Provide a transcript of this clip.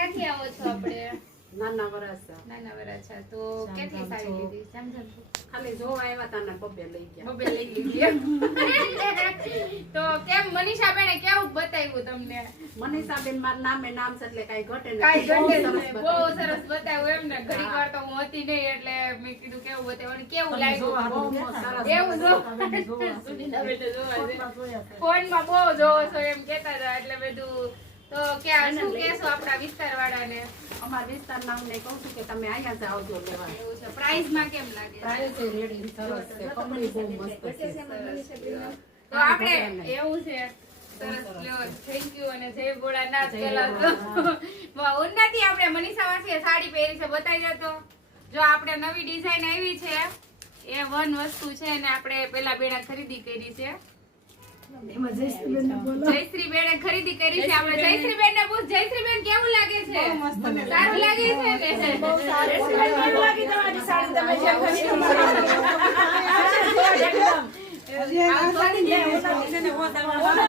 ક્યાંથી આવો છો આપણે? નાના વરાસા. નાના વરાછા. તો ક્યાંથી સાડી લીધી? સમજણ ખાલી જોવા આવ્યા તા ને બબ્બે લઈ ગયા. બબે લઈ લીધી. તો કેમ મનીષાબેને કેવું બતાવ્યું તમને? મનીષાબેન મારું નામે નામ છે એટલે કઈ ઘટે નહીં. કાઈ ઘટે બહુ સરસ નહીં. બહુ બતાવ્યું. સરસ બતાવ્યું એમ ને. ઘડીક વાર તો હું હતી નહીં એટલે મેં કીધું કેવું બતાવ્યું અને કેવું લાગ્યું? બહુ સરસ એવું જો સુનીતા બેટા જોવા છે. ફોનમાં બહુ જોવો છો એમ કહેતા હતા એટલે બધું તો ક્યાં શું કહેશો આપણા વિસ્તાર વાળાને? અમારા વિસ્તારના અમને કહું છું કે તમે અહીંયા જ આવજો લેવા. એવું છે. પ્રાઇઝમાં કેમ લાગે? પ્રાઇસ એ રેડી સરસ છે. કપડી બહુ મસ્ત છે. તો આપણે એવું છે. સરસ લ્યો. થેન્ક યુ અને જય ભોળાનાથ. પેલા તો ઉન્નતિ આપણે મનીષા વાસીએ સાડી પહેરી છે બતાવી દેતો. જો આપણે નવી ડિઝાઇન આવી છે એ વન વસ્તુ છે અને આપણે પેલા બેડા ખરીદી કરી છે. જયશ્રી બેને ખરીદી કરી છે. આપણે જયશ્રી બેન ને પૂછ. જયશ્રી બેન કેવું લાગે છે? સારું લાગે છે ને? બહુ સારું લાગે તમારી સાડી તમે જે ખરીદી